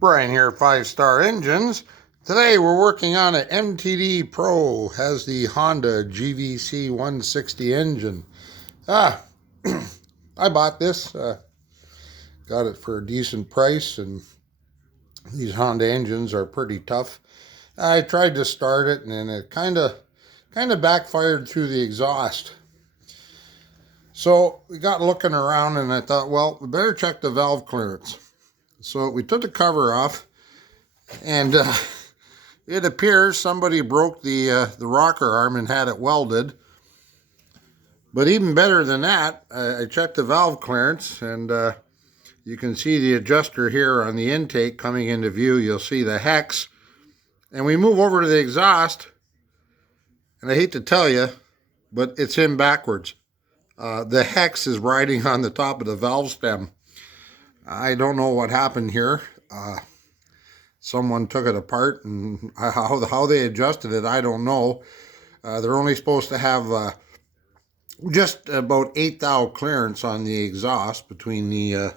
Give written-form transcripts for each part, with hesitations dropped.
Brian here at 5-Star Engines. Today we're working on an MTD Pro. Has the Honda GVC 160 engine. I bought this. Got it for a decent price, and these Honda engines are pretty tough. I tried to start it, and it kind of backfired through the exhaust. So we got looking around, and I thought, well, we better check the valve clearance. So we took the cover off, and it appears somebody broke the rocker arm and had it welded. But even better than that, I checked the valve clearance, and you can see the adjuster here on the intake coming into view. You'll see the hex. And we move over to the exhaust, and I hate to tell you, but it's in backwards. The hex is riding on the top of the valve stem. I don't know what happened here. Someone took it apart, and how they adjusted it, I don't know. They're only supposed to have just about 8 thou clearance on the exhaust between the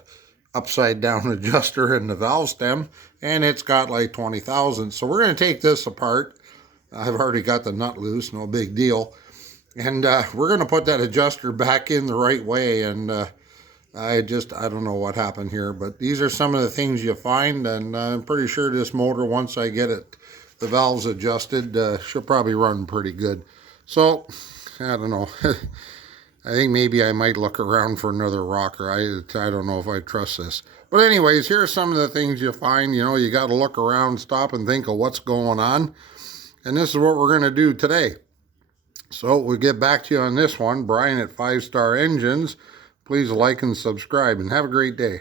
upside down adjuster and the valve stem, and it's got like 20 thousandths. So we're going to take this apart. I've already got the nut loose, no big deal. And we're going to put that adjuster back in the right way, and I don't know what happened here, but these are some of the things you find, and I'm pretty sure this motor, once I get it, the valves adjusted, she'll probably run pretty good. So, I don't know. I think maybe I might look around for another rocker. I don't know if I trust this. But anyways, here are some of the things you find. You know, you got to look around, stop and think of what's going on. And this is what we're going to do today. So, we'll get back to you on this one. Brian at 5-Star Engines. Please like and subscribe, and have a great day.